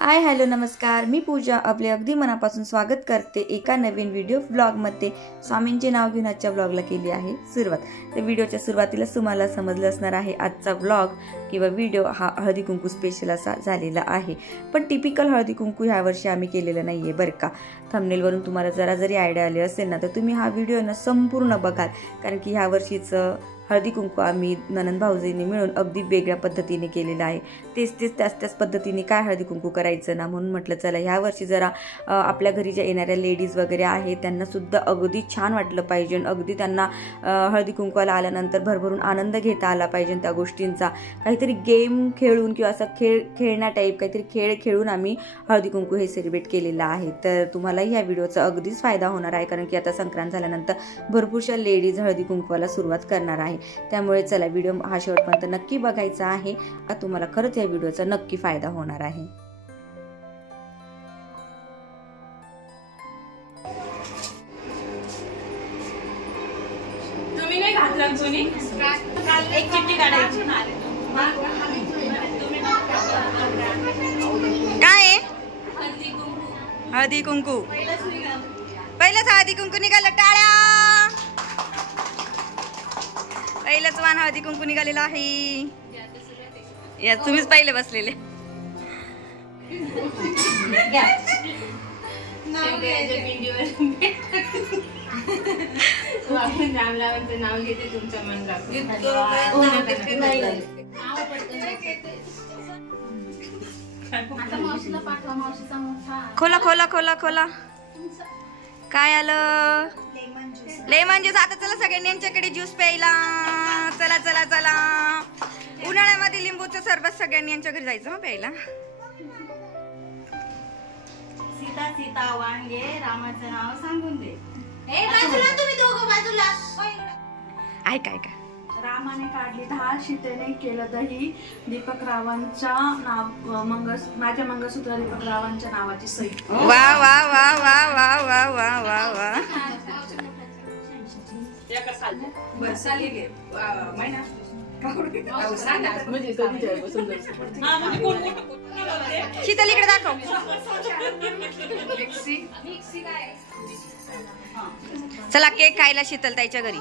Hi hello नमस्कार, मी पूजा आपले अगदी मनापासून स्वागत करते एका नवीन व्हिडिओ व्लॉगमध्ये। स्वामींचे नाव घेऊन आजच्या व्लॉगला केली आहे सुरुवात। तर व्हिडिओच्या सुरुवातीलाच तुम्हाला समजलं असणार आहे आजचा व्लॉग किंवा व्हिडिओ हा हळदी कुंकू स्पेशल असा झालेला आहे। पण टिपिकल हळदी कुंकू ह्या वर्षी आम्ही केलेलं नाहीये बरं का। थंबनेलवरून तुम्हाला जरा जरी आयडिया आली असेल ना तर तुम्ही हा व्हिडिओ ना संपूर्ण बघाल, कारण की ह्या वर्षीचं हळदी कुंकू आम्ही ननंद भाऊजींनी मिळून अगदी वेगळ्या पद्धतीने केलेला आहे। त्याच पद्धतीने काय हळदी कुंकू करायचं ना, म्हणून म्हटलं चला ह्या वर्षी जरा आपल्या घरी ज्या येणाऱ्या लेडीज वगैरे आहेत त्यांना सुद्धा अगदी छान वाटलं पाहिजे, अगदी त्यांना हळदी कुंकवाला आल्यानंतर भरभरून आनंद घेता आला पाहिजे त्या गोष्टींचा। काहीतरी गेम खेळून किंवा असं खेळण्या टाईप काहीतरी खेळ खेळून आम्ही हळदी कुंकू हे सेलिब्रेट केलेलं आहे। तर तुम्हालाही या व्हिडिओचा अगदीच फायदा होणार आहे, कारण की आता संक्रांत झाल्यानंतर भरपूरशा लेडीज हळदी कुंकवाला सुरुवात करणार आहे। त्यामुळे चला व्हिडिओ हा शेवटपर्यंत नक्की बघायचा आहे, तुम्हाला खरंच या व्हिडिओचा नक्की फायदा होणार आहे। तुम्ही नाही घातलं सोनी, एक चिठ्ठी काढायची। काय हळदी कुंकू पहिलंच हळदी कुंकू निघालं, टाळ्या। पहिलंच वाण हळदी कुंकू निघालेलं आहे। या तुम्हीच पहिले बसलेले। नाव घेते तुमचं मन राखून। खोला खोला खोला खोला, काय आलं? Lemon juice. आता चला सगळ्यांनी यांच्याकडे ज्यूस प्यायला, चला चला चला। उन्हाळ्यामध्ये लिंबूचं सरबत सगळ्यांनी यांच्या घरी जायचं प्यायला। सीता सीता वांगे रामाचं नाव सांगून दे। तुम्ही दोघं बाजूला ऐका ऐका। रामाने काढली 10 शितेने केलं दही, दीपक रावांच्या नाव माझ्या मंगळसूत्र दीपक रावांच्या नावाची सही। वा वा वा वा वा वा वा वा वा। शीतल इकडे दाखव। चला केक खायला शीतल ताईच्या घरी।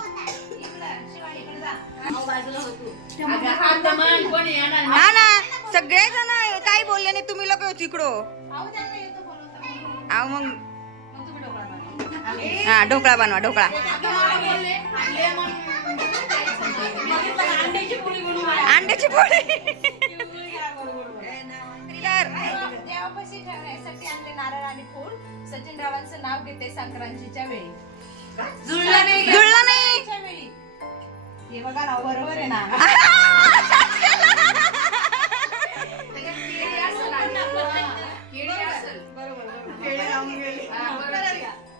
हा ना, सगळे जण काही बोलले नाही, तुम्ही लोक तिकडं आव मग। हा ढोकळा बनवा, ढोकळा। अंड्याची पोळी देवापाशी ठेवण्यासाठी आणले नारळ आणि फूल। सचिन रावांचं नाव घेते संक्रांतीच्या वेळी। जुळला नाही वेळी हे बघा ना, बरोबर आहे ना।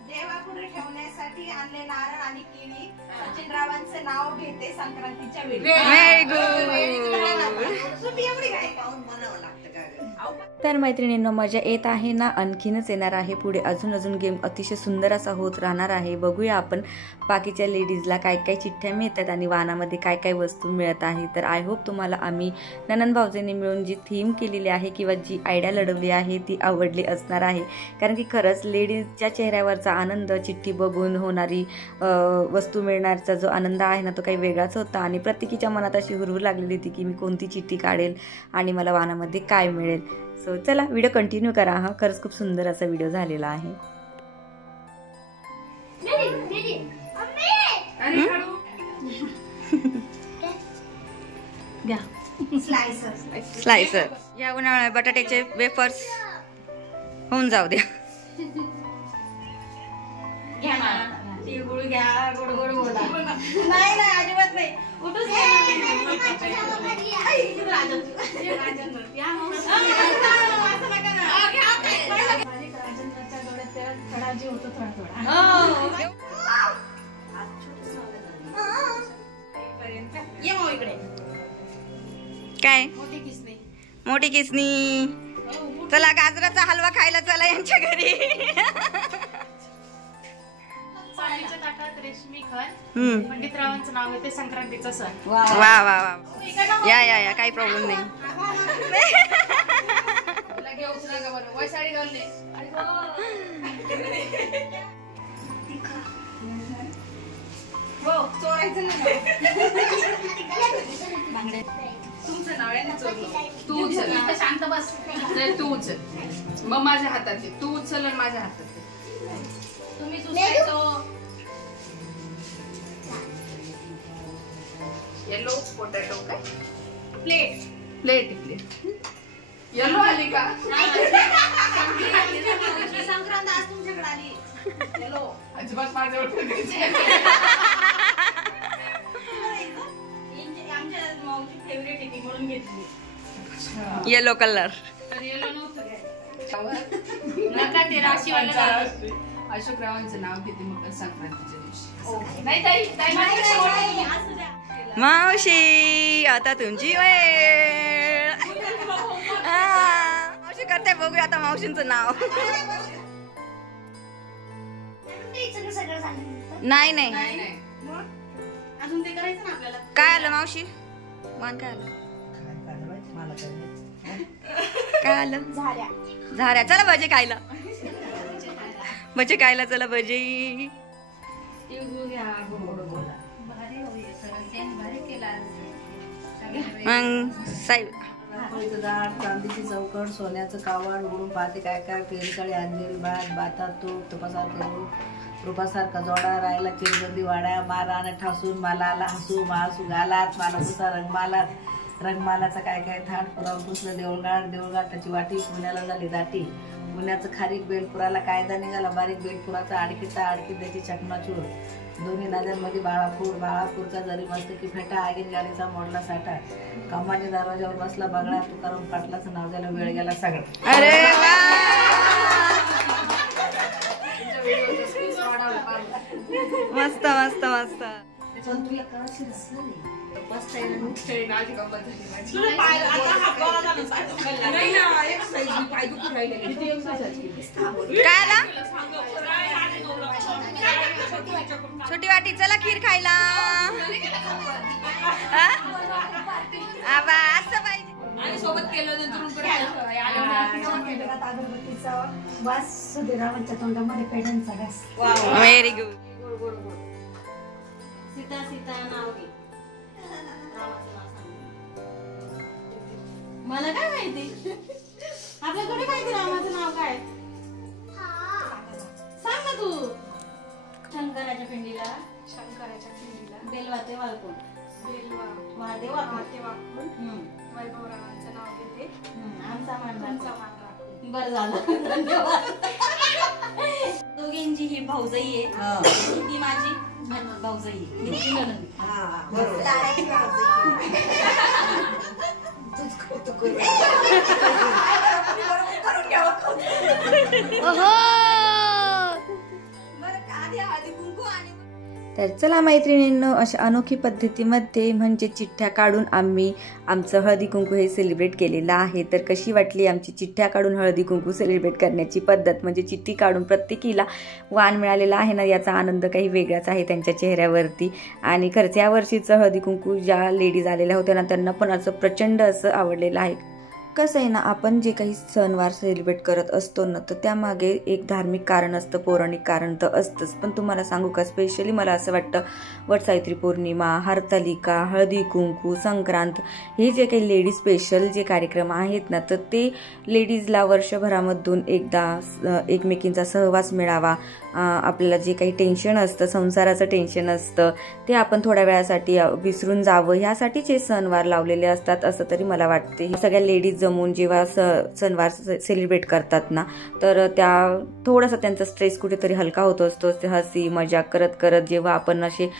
देवापुढे ठेवण्यासाठी आणले नारळ आणि केळी। सचिन रावांचं नाव घेते संक्रांतीच्या वेळी। Very good. तर मैत्रिणींनो, मजा येत आहे ना? आणखीनच येणार आहे पुढे, अजून गेम अतिशय सुंदर असा होत राहणार आहे। बघूया आपण बाकीच्या लेडीजला काय काय चिठ्ठ्या मिळतात आणि वाहनामध्ये काय काय वस्तू मिळत आहे। तर आय होप तुम्हाला आम्ही ननंद भाऊजींनी मिळून जी थीम केलेली आहे किंवा जी आयडिया लढवली आहे ती आवडली असणार आहे, कारण की खरंच लेडीजच्या चेहऱ्यावरचा आनंद चिठ्ठी बघून होणारी वस्तू मिळण्याचा जो आनंद आहे ना तो काही वेगळाच होता। आणि प्रत्येकीच्या मनात अशी हुरहूर लागलेली होती की मी कोणती चिठ्ठी काढेल आणि मला वाहनामध्ये काय मिळेल। सो चला व्हिडिओ कंटिन्यू करा। हा खरंच खूप सुंदर असा व्हिडिओ झालेला आहे। स्लायसर या उन्हाळ्यात बटाट्याचे वेफर्स होऊन जाऊ द्या। घ्या ना, तिळगुळ घ्या, गोड गोड बोला। नाही नाही, अजिबात नाही। उठूच काय मोठी किसनी। चला गाजराचा हलवा खायला चला यांच्या घरी। चांदीच्या ताटात रेशमी खण, पंडित रावांचं नाव आहे, ते संक्रांतीचा सण. वा वा वा, या या या, काही प्रॉब्लेम नाही. बरं वय साडी घालणे हो चोरायचं नाही तुमचं नाव आहे ना चोरलं तू उचल शांत बस तू उचल मग माझ्या हातात आहे तू उचल आणि माझ्या हातात तुम्हीच उचलायचो येलो पोटॅटो काय प्लेट प्लेट येलो आली का संक्रांत आज तुमच्याकडे आली येलो अजिबात माझ्यावर आमच्या मावची फेवरेट आहे ती म्हणून घेतली येलो कलर तर येलो नव्हतं नका ते राशीवाला अशोकरावांचं नाव घेते मकर संक्रांतीच्या दिवशी नाही ताई मावशी आता तुमची वेळ मावशी करते बघूया आता मावशींचं नाव नाही नाही अजून ते करायचं ना आपल्याला काय आलं मावशी मान काय आलं काय आलं झाऱ्या चला भजे खायला भजे खायला चला भजे मग साहेब चांदीची चौकट सोन्याचं कावड उडून पाहते काय काय पेरकाळी अंजेरी भात भातात तूप तुपासारखं रूप रूपासारखा जोडा राहिला चिरगर्दी वाड्या माराने ठासून मालाला हसू मासू घालात माला पुसा रंगमालात रंगमालाचा काय काय थाट पुरावून पुसलं देऊळघाट त्याची वाटी पुण्याला झाली दाटी पुण्याचं खारीक बेलपुराला कायदा निघाला बारीक बेलपुराचा आडकीत त्याची चकनाचूर दोन्ही नद्यांमध्ये बाळापूरचा जरी मस्त की फेटा आगीन गाडीचा मोडला साठा कमानी दरवाजावर बसला बगळा तुकाराम पाटलाचं नाव झालं वेळ गेला सगळं अरे मस्त मस्त मस्त छोटी वाटी चला खीर खायला असं पाहिजे सोबत केलं सुधीरावांच्या तोंडामध्ये पेढ्यांचा घास व्हेरी गुड सीता सीता नाव घे मला काय माहिती आपल्याकडे माहिती रामाचं नाव काय सांग ना तू शंकराच्या पिंडीला बेलवाते वाळकोण महादेव वाळकोण वैभवरावांचं नाव घेते आमचा मान बरं झालं धन्यवाद दोघींची ही भाऊजाई आहे ती माझी भाऊजाई ही नणंद तर चला मैत्रिणींनो अशा अनोखी पद्धतीमध्ये म्हणजे चिठ्ठ्या काढून आम्ही आमचं हळदी कुंकू हे सेलिब्रेट केलेलं आहे. तर कशी वाटली आमची चिठ्ठ्या काढून हळदी कुंकू सेलिब्रेट करण्याची पद्धत. म्हणजे चिठ्ठी काढून प्रत्येकीला वाण मिळालेला आहे ना, याचा आनंद काही वेगळाच आहे त्यांच्या चेहऱ्यावरती. आणि खरंच या वर्षीचं हळदी कुंकू ज्या लेडीज आलेल्या होत्या ना, त्यांना पण असं प्रचंड असं आवडलेलं आहे. कसं आहे ना, आपण जे काही सणवार सेलिब्रेट करत असतो ना, तर त्यामागे एक धार्मिक कारण असतं, पौराणिक कारण तर असतंच. पण तुम्हाला सांगू का, स्पेशली मला असं वाटतं वटसावित्री पौर्णिमा, हरतालिका, हळदी कुंकू, संक्रांत हे जे काही लेडीज स्पेशल जे कार्यक्रम आहेत ना, तर ते लेडीजला वर्षभरामधून एकदा एकमेकींचा सहवास मिळावा. आपल्याला जे काही टेन्शन असतं, संसाराचं टेन्शन असतं, ते आपण थोड्या वेळासाठी विसरून जावं, ह्यासाठीच हे सणवार लावलेले असतात असं तरी मला वाटते. सगळ्या लेडीज जमून जेव्हा सणवार सेलिब्रेट करतात ना, तर त्या थोडासा त्यांचा स्ट्रेस कुठेतरी हलका होत असतो. हसी मजाक करत करत जेव्हा आपण असे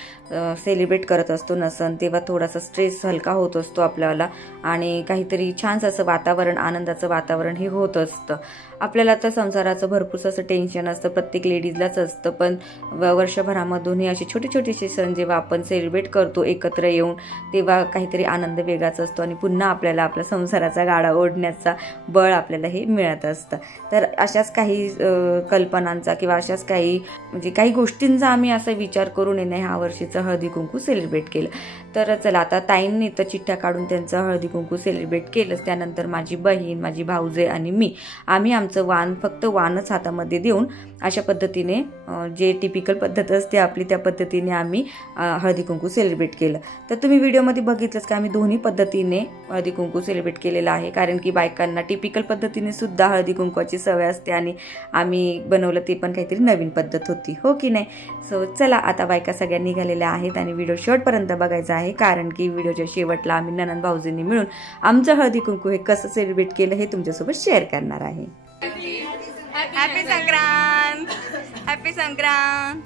सेलिब्रेट करत असतो ना सण, तेव्हा थोडासा स्ट्रेस हलका होत असतो आपल्याला आणि काहीतरी छानसं असं वातावरण, आनंदाचं वातावरण हे होत असतं. आपल्याला तर संसाराचं भरपूर असं टेन्शन असतं, प्रत्येक लेडीजलाच असतं. पण वर्षभरामधून हे असे छोटे छोटेसे सण जेव्हा आपण सेलिब्रेट करतो एकत्र येऊन, तेव्हा काहीतरी आनंद वेगळाच असतो आणि पुन्हा आपल्याला आपल्या संसाराचा गाडा ओढण्याचा बळ आपल्याला हे मिळत असतं. तर अशाच काही कल्पनांचा किंवा अशाच काही म्हणजे काही गोष्टींचा आम्ही असा विचार करून ह्या वर्षीचं हळदी कुंकू सेलिब्रेट केलं. तर चला आता ताईंनी तर चिठ्ठ्या काढून त्यांचं हळदी कुंकू सेलिब्रेट केलंच. त्यानंतर माझी बहीण, माझी भाऊजे आणि मी आम्ही आमचं वाण फक्त वाणच हातामध्ये देऊन अशा पद्धतीने जे टिपिकल पद्धत असते आपली त्या पद्धतीने आम्ही हळदी कुंकू सेलिब्रेट केलं. तर तुम्ही व्हिडिओमध्ये बघितलंच की आम्ही दोन्ही पद्धतीने हळदी कुंकू सेलिब्रेट केलेलं आहे, कारण की बायकांना टिपिकल पद्धतीने सुद्धा हळदी कुंकवाची सवय असते आणि आम्ही बनवलं ते पण काहीतरी नवीन पद्धत होती, हो की नाही. सो चला आता बायका सगळ्या निघालेल्या आहेत आणि व्हिडिओ शेवटपर्यंत बघायचा आहे, कारण की व्हिडिओच्या शेवटला आम्ही ननंद भाऊजींनी मिळून आमचं हळदी कुंकू हे कसं सेलिब्रेट केलं हे तुमच्यासोबत शेअर करणार आहे. Happy Sankrant, happy Sankrant.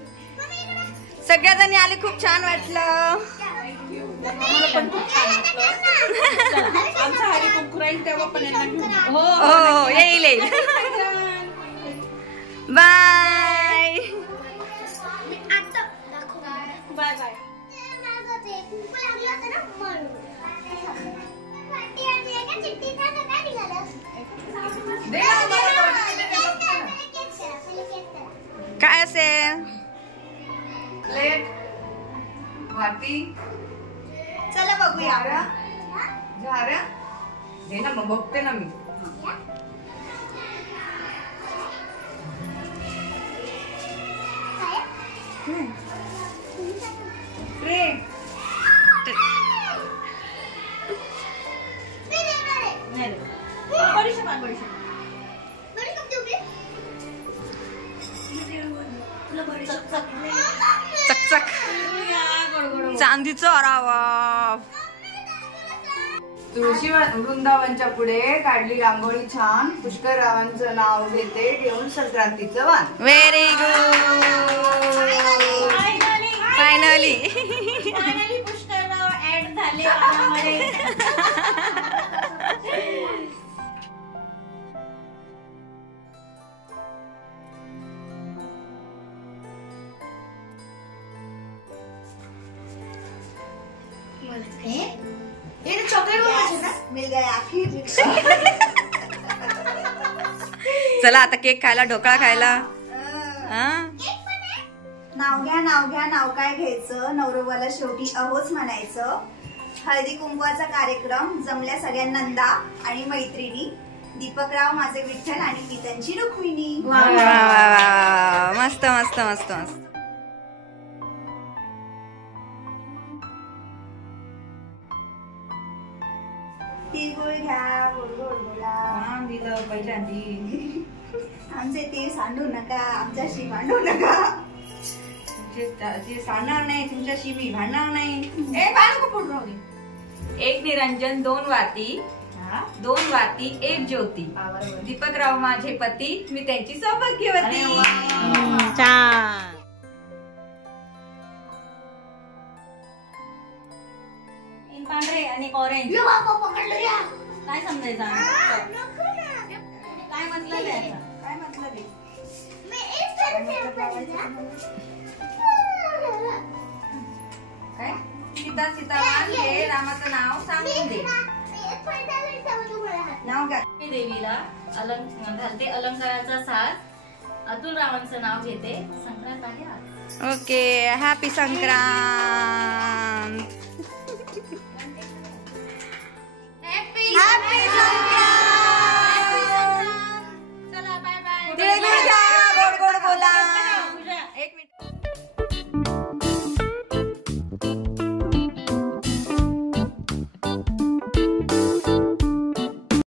सगळ्याजणी आले, खूप छान वाटलं. हो येईल येईल. Bye bye bye. काय असेल प्लेट वाटी चला बघूया. झाऱ्या दे ना, मग बघते ना मी. चकचक चांदीचं अरावा. तुळशी वृंदावनच्या पुढे काढली रांगोळी छान, पुष्कर रावांचं नाव घेते ठेवून संक्रांतीचं वाण. Very good. फायनली पुष्कळ ऍड झाले वाणामध्ये. मिल गया आखिर. चला आता केक खायला, ढोकळा खायला. नाव घ्या नाव घ्या, नाव काय घ्यायचं, नवरोबाला शेवटी अहोच म्हणायचं. हळदी कुंकवाचा कार्यक्रम जमल्या सगळ्या नंदा आणि मैत्रिणी. दीपकराव माझे विठ्ठल आणि मी त्यांची रुक्मिणी. मस्त मस्त मस्त मस्त. तिळगुळ घ्या, गोड गोड बोला. दिलं पहिल्यांदी. आमचे तीळ सांडू नका, आमच्याशी भांडू नका. जे सांगणार नाही तुमच्याशी मी भांडणार नाही. एक निरंजन, दोन वाती, दोन वाती एक ज्योती. दीपकराव माझे पती, मी त्यांची सौभाग्यवती. पांढरे आणि ऑरेंज काय समजायचं, काय मतलब आहे, काय मतलब आहे. काय सीता सीतावान हे रामाचं नाव सांगून दे. नाव घ्या. देवीला घालते अलंकाराचा साज. अतुल रावांचं नाव घेते. संक्रांत आहे आज. Okay, happy Sankrant. Happy Sankrant.